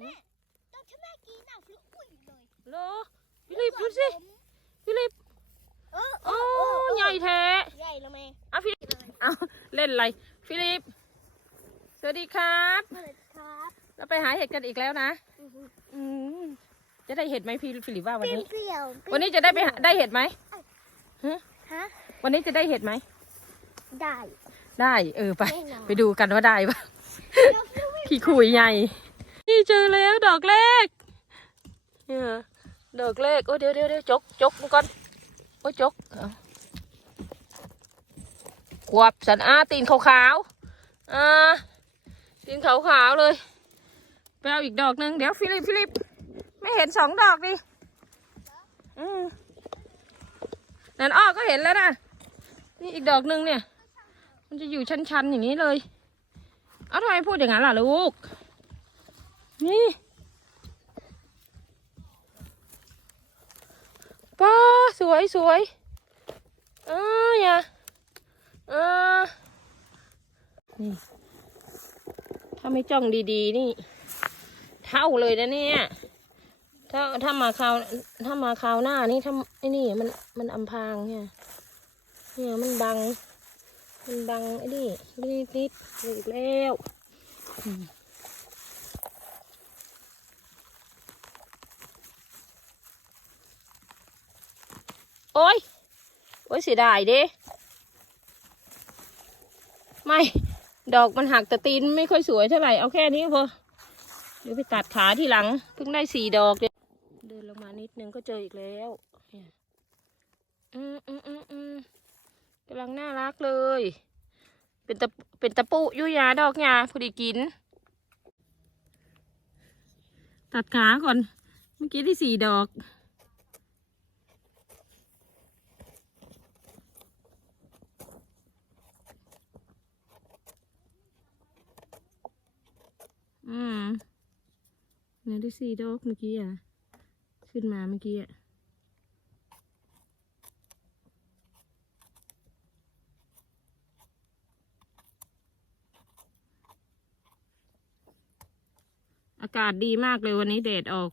แม่ตอนที่แม่กินน่ะฟิลอุ้ยเลยโลฟิลิปดูสิฟิลิปเออโอ้ใหญ่แท้ใหญ่แล้วแม่อะฟิลิปเอาเล่นอะไรฟิลิปสวัสดีครับมาเลยครับเราไปหาเห็ดกันอีกแล้วนะอือหืออืมจะได้เห็ดไหมพี่ฟิลิปว่าวันนี้เปรี้ยวๆวันนี้จะได้ไปหาได้เห็ดไหมฮะฮะวันนี้จะได้เห็ดไหมได้ ได้เออไปแน่นอนไปดูกันว่าได้ปะแล้วฟิลไม่ขี้คุยใหญ่นี่ เจอแล้วดอกแรกเนี่ยดอกแรกโอ้เดี๋ยวเดี๋ยวเดี๋ยวจกจกมันก่อนโอ้จกขวบสันอาตีนขาวๆอ่าตีนขาวๆเลยไปเอาอีกดอกหนึ่งเดี๋ยวฟิลิปฟิลิปไม่เห็นสองดอกดิอืมนั่นอ้อก็เห็นแล้วนะนี่อีกดอกหนึ่งเนี่ย มันจะอยู่ชันๆอย่างนี้เลย เอาทำไมพูดอย่างนั้นล่ะลูก นี่ป้าสวยสวยเอออย่าเออนี่ถ้าไม่จ้องดีๆ นี่ เท่าเลยนะเนี่ย ถ้าถ้ามาคราวถ้ามาคราวหน้านี่ถ้าไอ้นี่มันมันอำพางเนี่ยเนี่ยมันบัง มันบังไอ้นี่นิดนิดๆอีกแล้ว โอ้ย โอ้ยเสียดายเด้ ไม่ ดอกมันหักแต่ตีนไม่ค่อยสวยเท่าไหร่ เอาแค่นี้พอ เดี๋ยวไปตัดขาที่หลัง เพิ่งได้สี่ดอกเดียวเดินลงมานิดนึงก็เจออีกแล้วเนี่ยอืมอืมอืมอืมกำลังน่ารักเลย เป็นตะเป็นตะปุยุยาดอกยาพอดีกิน ตัดขาก่อน เมื่อกี้ที่สี่ดอก อเนี่ยได้สี่ดอกเมื่อกี้อะ ขึ้นมาเมื่อกี้อะอากาศดีมากเลยวันนี้แดดออก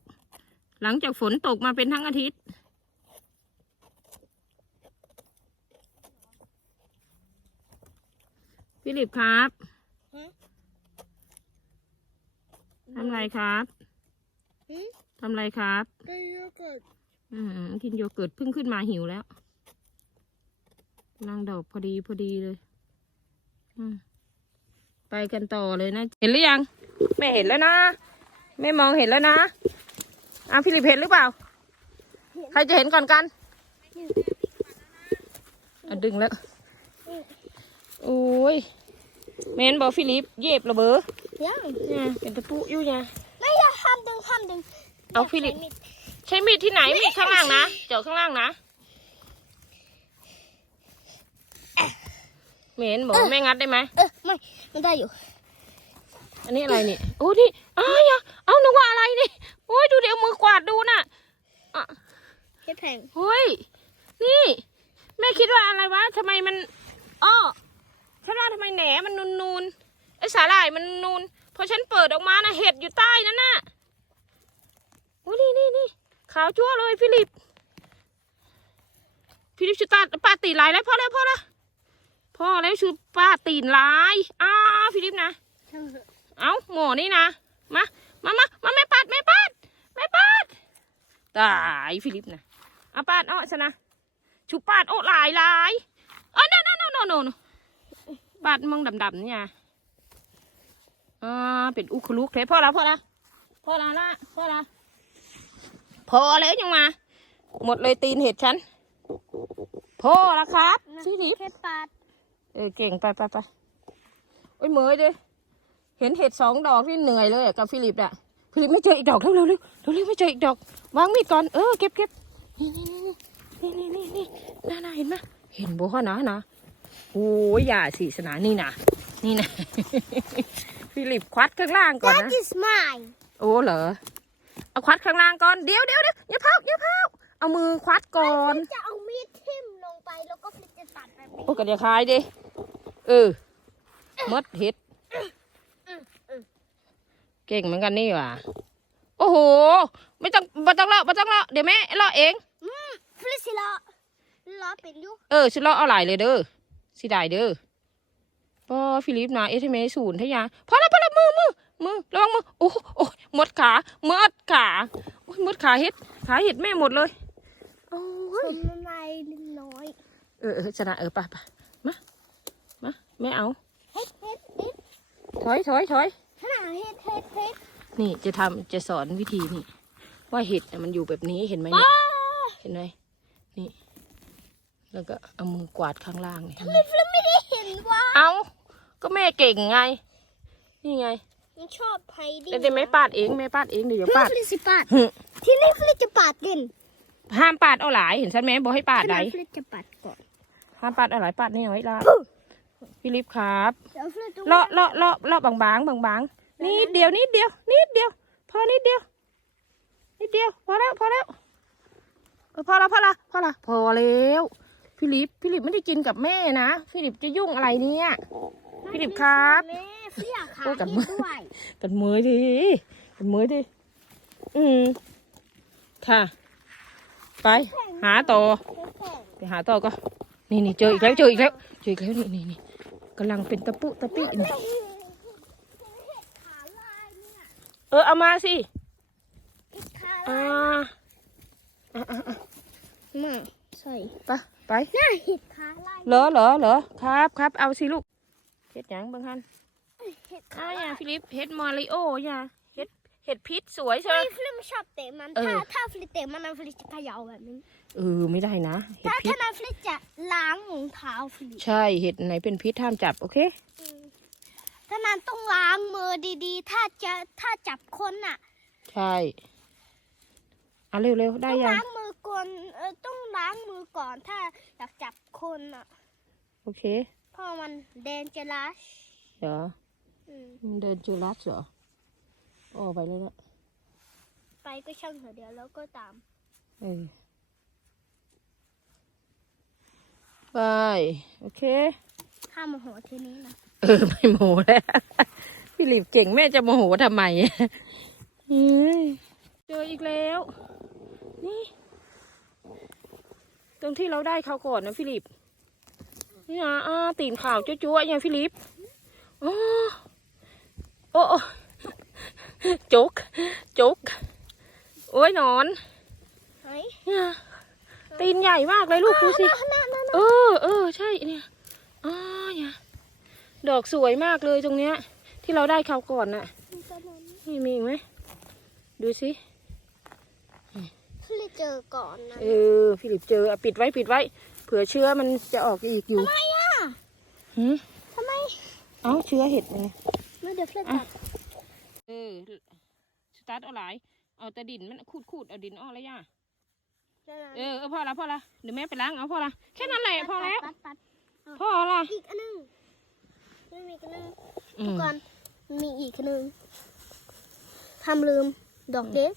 หลังจากฝนตกมาเป็นทั้งอาทิตย์ ฟิลิปครับ ทำไรครับหืมทำไรครับก็โยเกิร์ตอืมกินโยเกิร์ตเพิ่งขึ้นมาหิวแล้วกำลังดอกพอดีพอดีเลยอืมไปกันต่อเลยนะ เห็นหรือยัง ไม่เห็นแล้วนะ ไม่มองเห็นแล้วนะอะฟิลิปเห็นหรือเปล่า ใครจะเห็นก่อนกันอะดึงแล้ว โอ้ยเมนบอกฟิลิป เย็บระเบ้อ ยังเนี่ยเป็นตะปุอยู่เนี่ยไม่อยากห้ามดึงห้ามดึงเอาฟิลิปใช้มีดที่ไหนมีดข้างล่างนะเจาะข้างล่างนะเมนบอกแม่งัดได้ไหมเออไม่ไม่ได้อยู่ อันนี้อะไรนี่โอ้ดิอ้าวอย่าเอานึกว่าอะไรนี่โอ้ยดูเดี๋ยวมือกวาดดูน่ะอะเฮ็ดแพงเฮ้ยนี่ แม่คิดว่าอะไรวะทำไมมันอ้อฉันว่าทำไมแหนมันนูนนูนๆไอ้ สาหร่ายมันนูนพอฉันเปิดออกมานะเห็ดอยู่ใต้นั่นน่ะโอ้ยนี่นี่นี่ขาวจั่วเลยฟิลิปฟิลิปชูตาปาตีนลายแล้วพ่อแล้วพ่อแล้วพอแล้วชูปาตีนลายอ้าวฟิลิปนะเอะเอาหมอนี่นะมามามามาแม่ปัดแม่ปัดแม่ปัดตายฟิลิปนะเอาปาดเอาชนะชุบปาดโอ้หลายหลายเออโนโนโนโนโนโนปาดมองดำๆเนี่ย อ่าเป็นอุคลุกเลยพอแล้วพอแล้วพอแล้วละพอแล้วพอแล้วยังมา หมดเลยตีนเห็ดฉันพอแล้วครับฟิลิปแค่ปาดเออเก่งไปไปไปโอ้ยเหมยดิเห็นเห็ดสองดอกที่เหนื่อยเลยอะกับฟิลิปอะฟิลิปไม่เจออีกดอกเร็วเร็วเร็วเร็วเร็วไม่เจออีกดอกวางมีดก่อนเออเก็บเก็บนี่นี่นี่นี่นี่นี่น่าน่าเห็นไหมเห็นบัวนะนะโอ้ยอย่าสิสนานี่นะนี่นะ ฟิลิปควัดข้างล่างก่อน That นะ is mine โอ้เหรอ เอาควัดข้างล่างก่อน เดี๋ยวเดี๋ยวเดี๋ยวอย่าเผาอย่าเผาเอามือควัดก่อนฟลิปจะเอามีดทิ่มลงไปแล้วก็ฟลิปจะตัดแบบนี้ โอ้ก็เดี๋ยวคายดิ เออมดเห็ด เก่งเหมือนกันนี่หว่าโอ้โห ไม่ต้องไม่ต้องเลาะไม่ต้องเลาะเดี๋ยวแม่เลาะเองอืมฟลิสิละล้อเป็นอยุ เออฉันเลาะเอาหลายเลยเด้อสิได้เด้อ ปอฟิลิปนะเอทเมศูนย์ทะยาพอแล้วพอแล้วมือมือมือระวังมือโอ้โหโอ้ยหมดขาหมดขาโอ้ยหมดขาเห็ดขาเห็ดแม่หมดเลยโอ้คยนไม่น้อยเออเออชนะเออไปไปมามาแม่เอาเฮ็ดเฮ็ดเฮ็ดถอยถอยถอยขนาดเฮ็ดเฮ็ดเฮ็ดนี่จะทำจะสอนวิธีนี่ ว่าเห็ดน่ะมันอยู่แบบนี้เห็นไหมเนี่ยเห็นไหมนี่ แล้วก็เอามือกวาดข้างล่างนี่เห็นไหมฟลิไม่ได้เห็นว่าเอา ก็แม่เก่งไง นี่ไงมันชอบไพดิ้แต่แม่ปาดเองแม่ปาดเองเดี๋ยวอย่าปาปาดดฟลิสิปาดหึที่นี่ฟลิจะปาดกันห้ามปาดเอาหลายเห็นฉันไหมบอกให้ปาดขไหนนาดฟลิจะปาดก่อนห้ามปาดเอาหลายปาดนี่ไว้ละฟิลิปครับเดี๋ยวฟลิจะเลาะเลาะเลาะเลาะบางบางบางบางๆนิดเดียวนิดเดียวนิดเดียว พอนิดเดียวนิดเดียว พอแล้วพอแล้วเออพอแล้วพอละพอละพอแล้วฟิลิปฟิลิปไม่ได้กินกับแม่นะฟิลิปจะยุ่งอะไรเนี่ย ฟิลิปครับแม่ฟลิอยากหาโอ้เฮ็กัดบมือด้วยกันมือดิกันมือดิอืมค่ะ ไปหาต่อไปหาต่อก็นี่นี่เจออีกแล้วเจออีกแล้วเจออีกแล้วนี่นี่นี่กำลังเป็นตะปุตะปินี่ขาลายเนี่ยเออเอามาสิเฮ็ดขาอ่าลายอะอะอะมาใส่ไปไปหน้าเห็ดขาลายเหรอเหรอเหรอครับครับเอาสิลูกเฮ็ดหยังเบางฮันเห็ดอ้าขาวอย่าลายฟิลิปเฮ็ดมอริโอย่าเฮ็ดเฮ็ดพิษสวยเชียว ไม่ฟลิไม่ชอบเตะมัน เออ ถ้าถ้าฟลิเตะมันนะฟลิจะเขย่าแบบนี้ เออไม่ได้นะเห็ดถ้าพิษถ้านั้นฟลิจะล้างรองเท้าฟลิใช่เห็ดไหนเป็นพิษห้ามจับโอเคอืมถ้านั้นต้องล้างมือดีๆ ถ้าจะถ้าจับคนน่ะ ใช่เอาเร็วเร็วๆได้ต้องยังล้างมือก่อนเออต้องล้างมือก่อนถ้าอยากจับคนน่ะ โอเคเพราะมันเดนเจลัสเดี๋ยวมันเดินจูรัสเหรอโอ้ไปเลยละไปก็ช่างเถอะเดี๋ยวแล้วก็ตาม เออไปโอเคห้ามโมโหทีนี้นะ เออไม่โมโหแล้ว พี่หลิบเก่งแม่จะโมโหทำไมเฮ้ยเจออีกแล้ว นี่ ตรงที่เราได้เขาวก่อนนะฟิลิป นี่นะอ่าตีนขาวจั๊วๆอย่างฟิลิปอ๋อโอ้โอ้จุกจุกโอ้ยหนอนเฮ้ยเนี่ยตีนใหญ่มากเลยลูกดูสินั่นนั่นเออเออใช่เนี่ยอ๋อเนี่ยดอกสวยมากเลยตรงเนี้ย ที่เราได้เขาวก่อนน่ะนี่มีอีกไหมดูสิฟลิเจอก่อนนะเออฟิลิปเจออะปิดไว้ปิดไว้ เผื่อเชื้อมันจะออกอีกอยู่ทำไมอะหืมทำไม เอ้าเชื้อเห็ดไงไม่เดี๋ยวฟลิตัดเออสตาร์ทเอาหลายเอาแต่ดินมันคูดคูดเอาดินออกแล้วย่าเออเออพอละพอละเดี๋ยวแม่ไปล้างเอาพอละแค่นั้นแหละพอแล้วตัดตัดพอละอีกอันหนึงยังมีอีกอันหนึงอืทุกมคนมีอีกอันหนึงทำลืมดอกเด็ก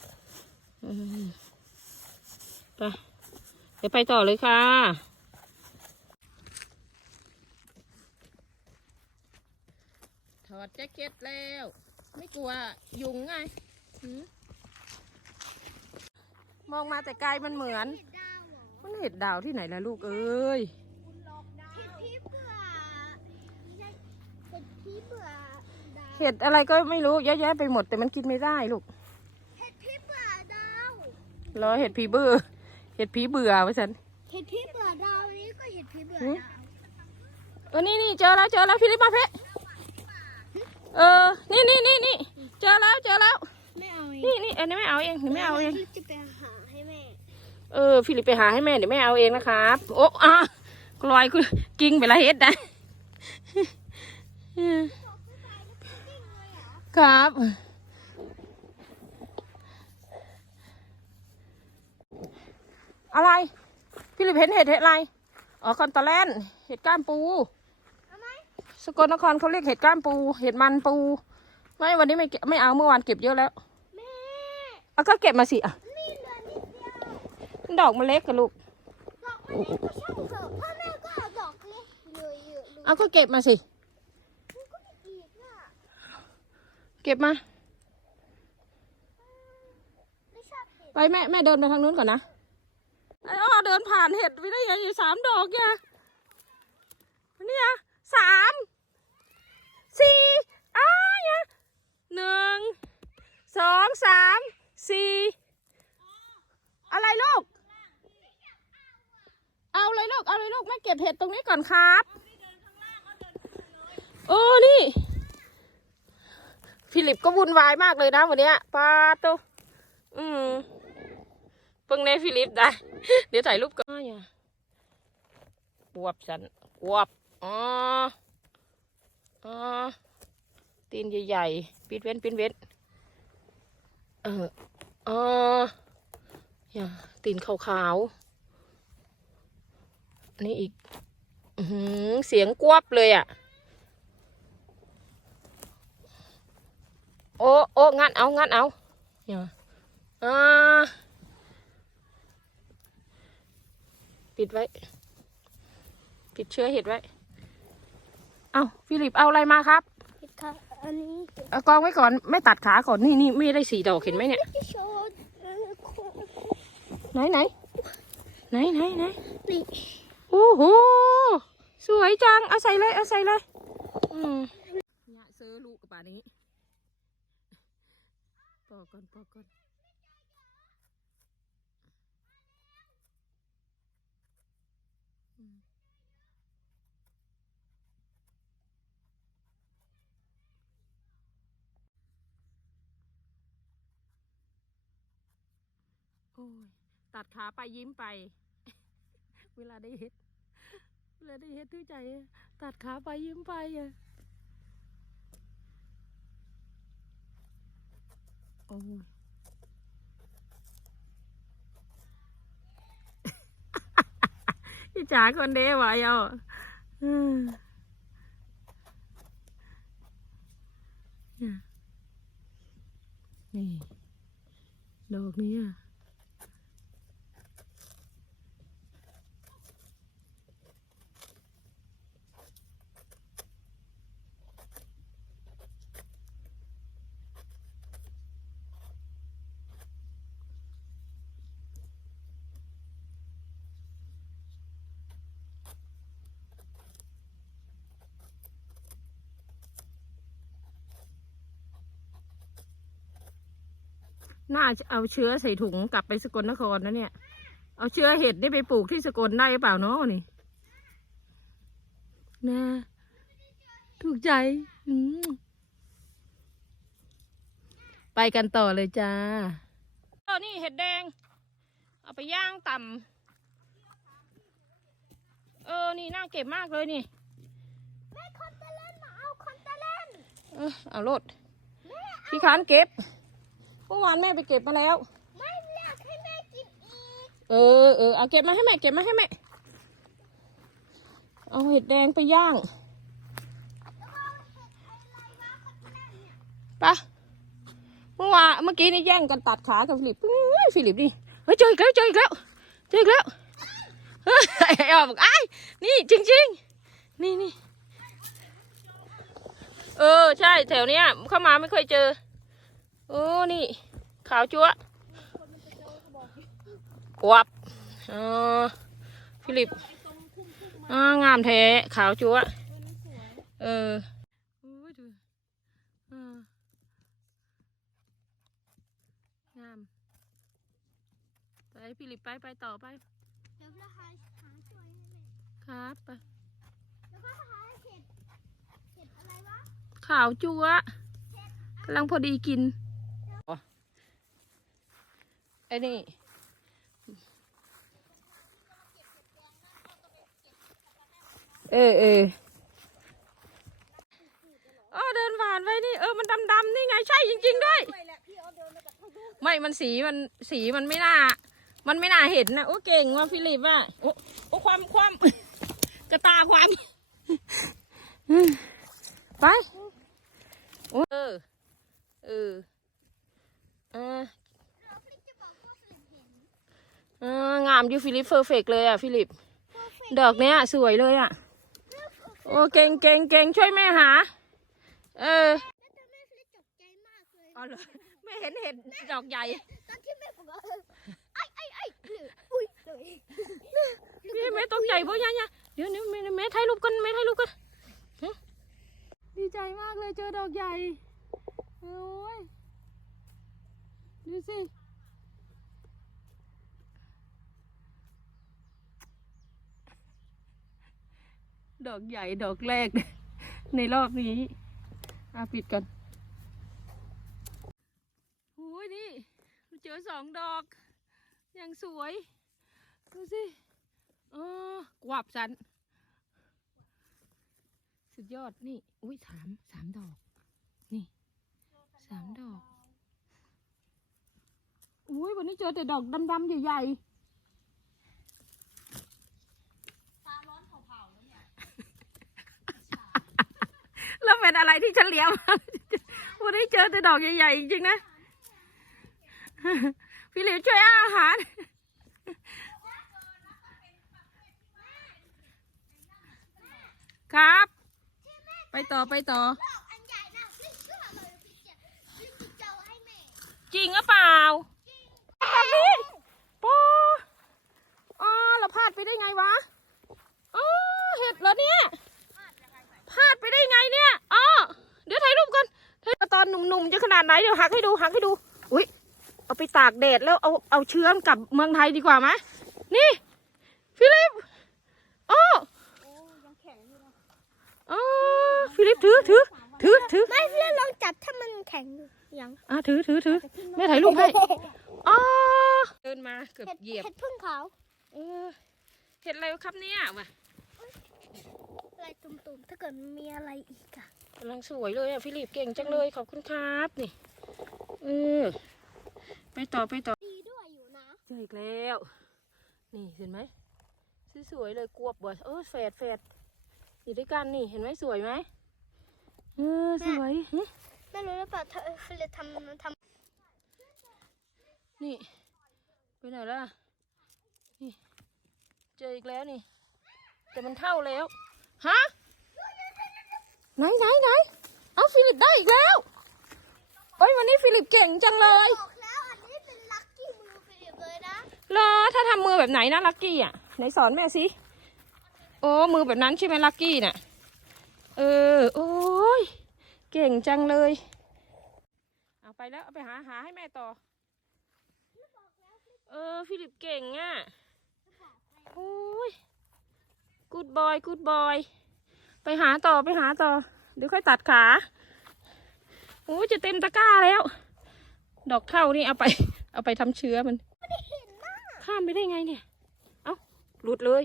อืมไปเดี๋ยวไปต่อเลยค่ะ อดแจ็คเก็ตแล้ว ไม่กลัวยุงไงหืมมองมาแต่ไกลมันเหมือน มันเห็ดดาวที่ไหนล่ะลูกเอ้ยเห็ดพีเบื่อเห็ดพีเบื่อดาวเห็ดอะไรก็ไม่รู้เยอะแยะไปหมดแต่มันกินไม่ได้ลูก เห็ดพีเบื่อดาวรอเห็ดผีเบื่อเห็ดผีเบื่อไว้ฉันเห็ดพีเบื่อดาวนี้ก็เห็ดพีเบื่อหืมดาวเออนี่นี่เจอแล้วเจอแล้วพี่ลิปมาเพะ เออ นี่นี่นี่นี่เจอแล้วเจอแล้ว ไม่เอาเองนี่นี่เออนี่ไม่เอาเองหนูไม่เอาเอง จะไปหาให้แม่ เออฟิลิปไปหาให้แม่เดี๋ยวแม่เอาเองนะครับ โอ้อะกลอยคือกิ้งไปละเฮ็ดได้ครับ อะไรฟิลิปเห็นเห็ดเห็ดอะไร อ๋อคอนตาแลนด์เห็ดก้ามปูเอาไหม สกลนครเขาเรียกเห็ดก้ามปู เห็ดมันปู ไม่วันนี้ไม่เก็บไม่เอาเมื่อวานเก็บเยอะแล้วแม่เอาก็เก็บมาสิอะมีเหลือนิดเดียวดอกมันเล็กกับลูกดอกมันเล็กก็ช่างเถอะพ่อแม่ก็เอาดอกเล็กเลยเยอะเลยเอาก็เก็บมาสิมันก็มีอีกอะเก็บมาไปแม่แม่เดินไปทางนู้นก่อนนะไอ้อ้อเดินผ่านเห็ดไปได้ยังอยู่สามดอกแกเนี่ย สามสี่อ้ายะหนึ่งสองสามสี่อะไรลูก เอาเลยลูก เอาเลยลูกแม่เก็บเห็ดตรงนี้ก่อนครับโอ้นี่ ฟิลิปก็วุ่นวายมากเลยนะวันนี้ปาโตอืมเพิ่งเนฟิลิปได้ เดี๋ยวถ่ายรูปก่อนอย่าปวบสันปวบ อ๋อ อ๋อ ตีนใหญ่ๆ ปิดเว้นปิดเว้น เออ อ๋ออย่าตีนขาวๆนนี้อีกหือเสียงกวบเลยอะ โอ้โอ้งัดเอา งัดเอาอย่าอ่าปิดไว้ ปิดเชื้อเห็ดไว้ เอาฟิลิปเอาอะไรมาครับผิดค่ะอันนี้เอากองไว้ก่อนไม่ตัดขาก่อนนี่นี่ไม่ได้สีดอกเห็นไหมเนี่ยที่โชว์เออโคไหนไหนไหนไหนไหนนี่โอ้โหสวยจังเอาใส่เลยเอาใส่เลยอืมเนี่ยซื้อลูกกับป่านี้ปอกก่อนปอกก่อน อ้ยตัดขาไปยิ้มไป เวลาได้เฮ็ด เวลาได้เฮ็ดด้วยใจ ตัดขาไปยิ้มไปอะโอ้ยพี่จ๋าคนเดียวไหวเออนี่ ดอกนี้อะ น่าจะเอาเชื้อใส่ถุงกลับไปสกลนครนะเนี่ย เอาเชื้อเห็ดนี่ไปปลูกที่สกลได้หรือเปล่าเนาะนี่นะถูกใจอืมไปกันต่อเลยจ้าเออนี่เห็ดแดง เอาไปย่างต่ำเออ นี่น่าเก็บมากเลยนี่แม่คอนเตเล่นมาเอาคอนเตเล่นเออเอารถพี่ขานเก็บ เมื่อวานแม่ไปเก็บมาแล้ว ไม่อยากให้แม่กินอีก เออเออเอาเก็บมาให้แม่ เก็บมาให้แม่ เอาเห็ดแดงไปย่างไปะเมื่อวานเมื่อกี้นี่แย่งกันตัดขากับฟิลิปอื้อฟิลิปนี่เฮ้ยเจออีกแล้วเจออีกแล้วเจออีกแล้วเฮ้ยไอ้ออกบอกไอ้ายนี่จริง ๆ นี่นี่เออใช่แถวเนี้ยเข้ามาไม่เคยเจอ โอ้นี่ ขาวจั๊วะกวับอ๋อฟิลิปอ่างามแท้ขาวจั๊วะเออโอ้ยดูอ่างามไปฟิลิปไปไปต่อไปเดี๋ยวเราหาหาช่วยให้แม่ครับไปแล้วก็หาเห็ดเห็ดอะไรวะขาวจั๊วะกำลังพอดีกิน ไอ้นี่ เออเออเออเดินผ่านไปนี่ เออมันดำๆนี่ไงใช่จริง ๆ ด้วย ด้วยแหละพี่เอาเดินมาจากข้างนอกไม่มันสีมันสีมันไม่น่า มันไม่น่าเห็นนะโอ้เก่งว่ะฟิลิปว่ะโอ้โอ้ความความ กระตาความ ไปโอ้เออเออเออ เราพี่จะบอกว่าฟิลิปเห็น เอองามอยู่ฟิลิปเพอร์เฟกเลยอะฟิลิป ดอกเนี้ยสวยเลยอะ โอ้เก่งเก่งเก่งช่วยแม่หา เออแล้วแต่แม่ฟิลิปตกใจมากเลยอ๋อเหรอไม่เห็นเห็ดดอกใหญ่ ตอนที่แม่ปกว่าเออไอ้ไอ้ไอ้หรืออุ้ยเลยพี่แม่ตกใจบ่ยังยังเดี๋ยวเดี๋ยวแม่แม่ถ่ายรูปกันแม่ถ่ายรูปกันฮะดีใจมากเลยเจอดอกใหญ่โอ้ยดูสิ ดอกใหญ่ดอกแรก ในรอบนี้อาปิดกันโอ้ยนี่เจอสองดอกอย่างสวย ดูสิเออกวับสัน สุดยอดนี่ อุ้ยสามสามดอก นี่สามดอก อุ้ยวันนี้เจอแต่ดอกดำๆใหญ่ๆ แล้วเป็นอะไรที่ฉันเลี้ยงมาวันนี้เจอแต่ดอกใหญ่ๆจริงๆนะ พี่เหลียวช่วยอาหารครับ ไปต่อไปต่อ จริงหรือเปล่าแบบนี้ปออ๋อเราพลาดไปได้ไงวะ อ๋อ เห็ดเหรอเนี่ย พลาดไปได้ไงเนี่ย อนหนุ่มๆจะขนาดไหนเดี๋ยวหักให้ดูหักให้ดู อุ้ยเอาไปตากแดดแล้วเอาเอาเชื้อมนกลับเมืองไทยดีกว่าไหมนี่ฟิลิปอ๋อโอ้ยังแข็งอยู่นะอ๋อฟิลิปถือถือถือถือไม่พี่ลองจับถ้ามันแข็งอยู่ยังอะถือถือถือแม่ถ่ายรูปให้อ๋อเดินมาเกือบเห็ดเหยียบเห็ดพึ่งขาวเออเห็ดอะไรวะครับเนี่ยว่ะอะไรตุ่มๆถ้าเกิดมันมีอะไรอีกอะ กำลังสวยเลยอะฟิลิปเก่งจังเลยขอบคุณครับนี่เออไปต่อไปต่อดีด้วยอยู่นะเจออีกแล้ว นี่เห็นไหมสวยๆเลยกวบบ่เออแฝดแฝดอยู่ด้วยกันนี่เห็นไหมสวยไหมเออสวยหึไม่รู้หรือเปล่าถ้าฟิลิปทำทำนี่ไปไหนล่ะนี่เจออีกแล้วนี่ แต่มันเท่าแล้วฮะ ไหนไหนไหนเอาฟิลิปได้อีกแล้วเฮ้ยวันนี้ฟิลิปเก่งจังเลยบอกแล้วอันนี้เป็นลัคกี้มือฟิลิปเลยนะเหรอถ้าทำมือแบบไหนนะลักกี้อะไหนสอนแม่สิโอ้มือแบบนั้นใช่ไหมลักกี้น่ะเออโอ้ยเก่งจังเลย เอาไปแล้วเอาไปหาหาให้แม่ต่อ เออฟิลิปเก่งอะโอ้ยกูดบอยกูดบอย ไปหาต่อไปหาต่อ เดี๋ยวค่อยตัดขาโอ้ยจะเต็มตะกร้าแล้ว ดอกเท่านี่เอาไป เอาไปทำเชื้อมันข้ามไปได้ไงเนี่ย เอ้าหลุดเลย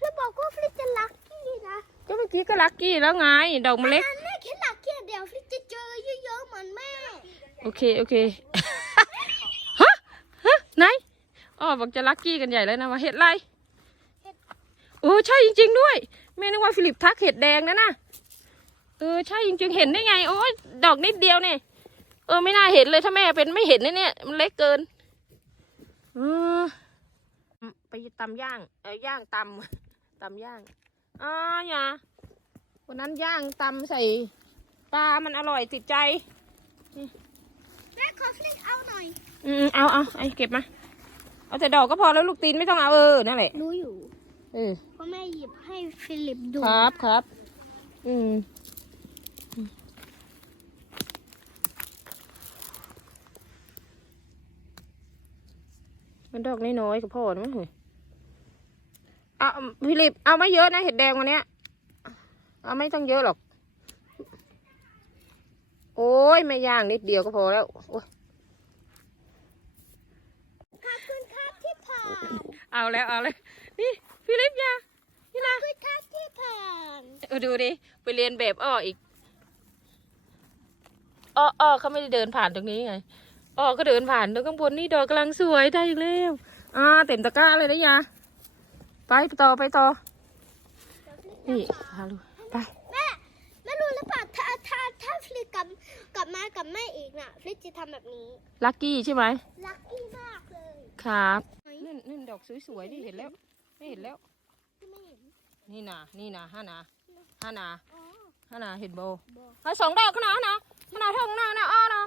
แล้วบอกว่าฟิลิปจะลัคกี้นะก็เมื่อกี้ก็ลักกี้แล้วไง ดอกมันเล็กอันนี้แค่ลัคกี้เดียวฟิลิปจะเจอเยอะๆเหมือนแม่ โอเคโอเคฮะฮะไหนอ๋อบอกจะลักกี้กันใหญ่แล้วนะว่าเห็ดอะไรเออใช่จริง ๆ ด้วย แม่นึกว่าฟิลิปทักเห็ดแดงนะน่ะเออใช่จริงๆเห็นได้ไง โอ้ยดอกนิดเดียวเนี่ยเออไม่น่าเห็นเลยถ้าแม่เป็นไม่เห็นนะเนี่ยมันเล็กเกินเออไปตำย่างเออย่างตำตำย่างอ๋ออย่าวันนั้นย่างตำใส่ปลามันอร่อยติดใจแม่ขอฟิลิปเอาหน่อย อืมเอาเอาไอ้เก็บมา เอาแต่ดอกก็พอแล้วลูกตีนไม่ต้องเอาเออนั่นแหละรู้อยู่ เออเพราะแม่หยิบให้ฟิลิปดูครับครับอืมอืมมันดอกน้อยๆกับพ่อนะมั้งเหรอเอาฟิลิปเอาไม่เยอะนะเห็ดแดงวันเนี้ย เอาไม่ต้องเยอะหรอก โอ้ยไม่ย่างนิดเดียวก็พอแล้วโอ้ยขอบคุณครับที่ผ่านเอาแล้วเอาเลยนี่ ฟิลิปยานี่นะขอบคุณครับที่ผ่านเออดูดิ ไปเรียนแบบอ้ออีก อ้ออ้อเขาไม่ได้เดินผ่านตรงนี้ไง อ้อก็เดินผ่านตรงข้างบนนี่ดอกกำลังสวยได้อีกแล้ว อ่า เต็มตะกร้าเลยนะยา ไปต่อไปต่อ นี่พาลูกไป แม่แม่รู้หรือเปล่าถ้าถ้าถ้าฟิลิปกลับกลับมากับแม่อีกน่ะฟิลิปจะทำแบบนี้ ลักกี้ใช่ไหมลัคกี้มากเลย ครับ นั่นนั่นดอกสวยๆนี่เห็นแล้ว ไม่เห็นแล้วที่ไม่เห็น นี่นะนี่นะห้านาห้านาอ๋อห้านาเห็นโบโบเอาสองดอกขนาดนะขนาดเท่าขนาดนะอ้อนะ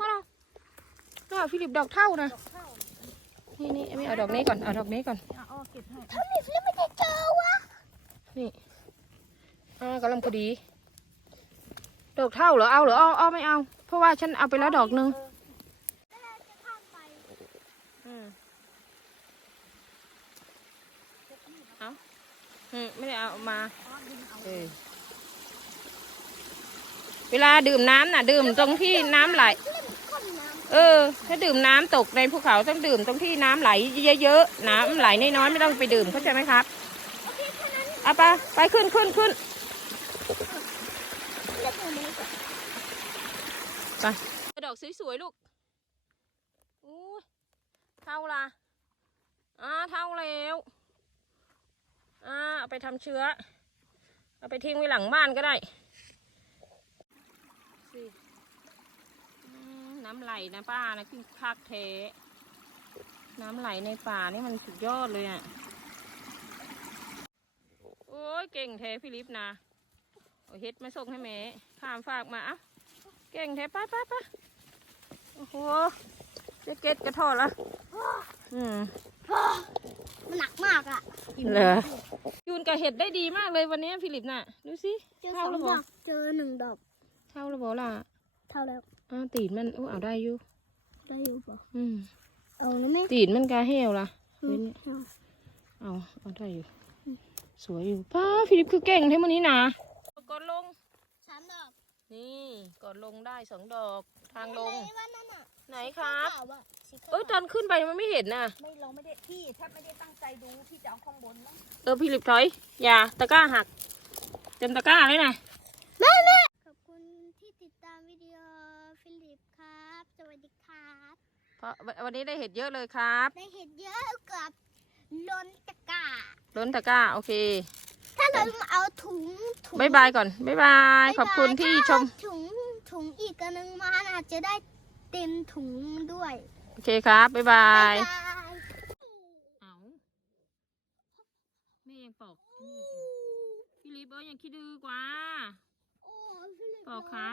อ้อนะน่าฟิลิปดอกเท่านะดอกข้าวนี่นี่ไม่เอาดอกนี้ก่อน เอาดอกนี้ก่อนอะอ้อเก็บให้ทำไมฟิลิปไม่ได้เจอวะ นี่อ่ากำลังพอดี ดอกเท่าเหรอ เอาเหรอเอาเอาไม่เอา เพราะว่าฉันเอาไปแล้วดอกหนึง แล้วเราจะข้ามไป อืมเอาอืม ไม่ได้เอามาอ้อดึงเอาเออ เวลาดื่มน้ำน่ะ ดื่มตรงที่น้ำไหลฟิลิปก้นน้เออ ถ้าดื่มน้ำตกในภูเขาต้องดื่มตรงที่น้ำไหลเยอะๆ น้ำไหลน้อยๆไม่ต้องไปดื่มเข้าใจไหมครับำโอเคแค่นั้นเอาไปไปขึ้นขึ้นขึ้นเลือกตรงนี้ก่อนไปดอกสวยๆลูกอู้ยเท่าละอ่าเท่าแล้ว อ่าเอาไปทำเชื้อ เอาไปทิ้งไว้หลังบ้านก็ได้สิน้ำไหลนะป้านะขึ้นคักเท น้ำไหลในป่านี่มันสุดยอดเลยอะ โอ้ยเก่งแท้พี่ลิฟนะเอาเฮ็ดมาส่งให้แม่ข้ามฝากมาเอะเก่งแท้ไป้าป้าป้าโอ้โหเจ็ดเก็ตกระทอดละอืม มันหนักมากอะเหรอยูนกับเห็ดได้ดีมากเลยวันนี้ฟิลิปน่ะ ดูสิเจอสเท่าองแล้วดบออกเจอหนึ่งดอก เท่าแล้วบอล่ะเท่าแล้วอ้าวตีนมันโอ้เอาได้อยู่ ได้อยู่ปะอืมเอาแล้วไหมตีนมันกาเหี่ยวล่ะอืเว้มนเนี่ยเอาเอาเอาได้อยู่ สวยอยู่ป้าฟิลิปคือเก่งเท่มันนี้นะกดลง สามดอกนี่กดลงได้สองดอกทางลง ไหนว่านั่นอะ ไหนครับขาวอะสีขาวเอ้ยตอนขึ้นไปมันไม่เห็นน่ะ ไม่เราไม่ได้พี่ถ้าไม่ได้ตั้งใจดูพี่จะเอาข้างบนนะเออฟิลิปถอย อย่าตะกร้าหัก เต็มตะกร้าเลยนะขอบคุณที่ติดตามวิดีโอฟิลิปครับ สวัสดีครับ เพราะวันนี้ได้เห็ดเยอะเลยครับได้เห็นเยอะเกับล้นตะกร้าล้นตะกร้าโอเคถ้าเราเอาถุงถุงบายบายก่อนบายบาย ขอบคุณที่ชมถ้าเอาถุงถุงอีกอันหนึงมาอาจจะได้ เต็มถุงด้วย โอเคครับบายบาบายยบาย เอาแม่ยังปอกนี่พี่ลิปเอ้ยยังคิดดื้อกว่าโอ้ฟิลิปปอกขา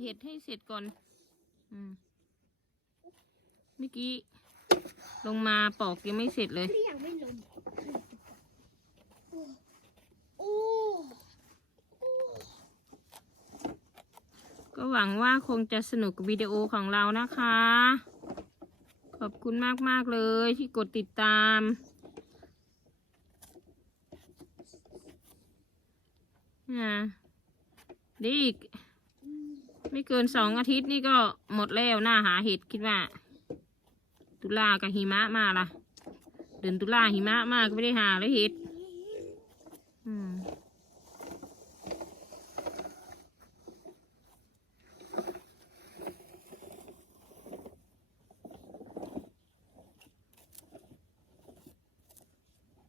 เห็ดให้เสร็จก่อน อืมเมื่อกี้ ลงมาปอกยังไม่เสร็จเลยพี่ยังไม่ลงโอ้โอ้ ก็หวังว่าคงจะสนุกกับวิดีโอของเรานะคะ ขอบคุณมาก ๆ เลยที่กดติดตาม นะเดียวอีก ไม่เกินสองอาทิตย์นี่ก็หมดแล้วหน้าหาเห็ดคิดว่า ตุลากับหิมะมาละเดือนตุลาหิมะมาก็ไม่ได้หาเลยเห็ด อืม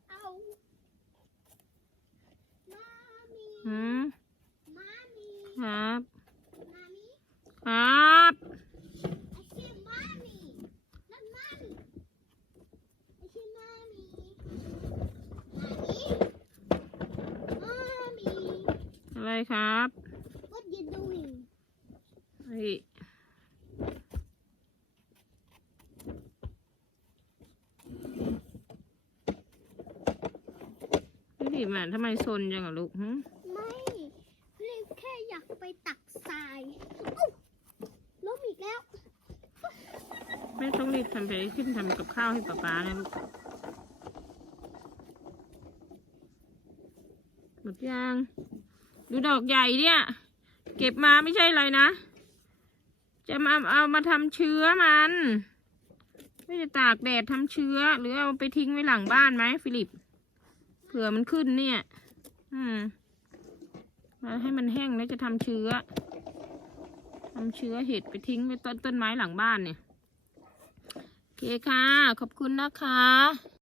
เอามามี หืม มามี ครับ มามี ครับ ไอชื่อมามีนั่นมันไอชื่อมามีมามีมามี อะไรครับ What you doing เฮ้ย พี่ดิมันทำไมซนจังอะลูกหึไม่เรียกแค่อยากไปตักทรายอุ๊ยล้มอีกแล้วแม่ต้องรีบทำไปขึ้นทำกับข้าวให้ป๊าป๊านะลูกหมดยังดูดอกใหญ่เนี่ย เก็บมาไม่ใช่อะไรนะ จะมาเอามาทำเชื้อมัน ไม่จะตากแดดทำเชื้อ หรือเอาไปทิ้งไว้หลังบ้านไหมฟิลิปเผื่อมันขึ้นเนี่ย อืมมาให้มันแห้งแล้วจะทำเชื้อทำเชื้อเห็ดไปทิ้งไว้ต้นต้นไม้หลังบ้านเนี่ย โอเคค่ะ ขอบคุณนะคะ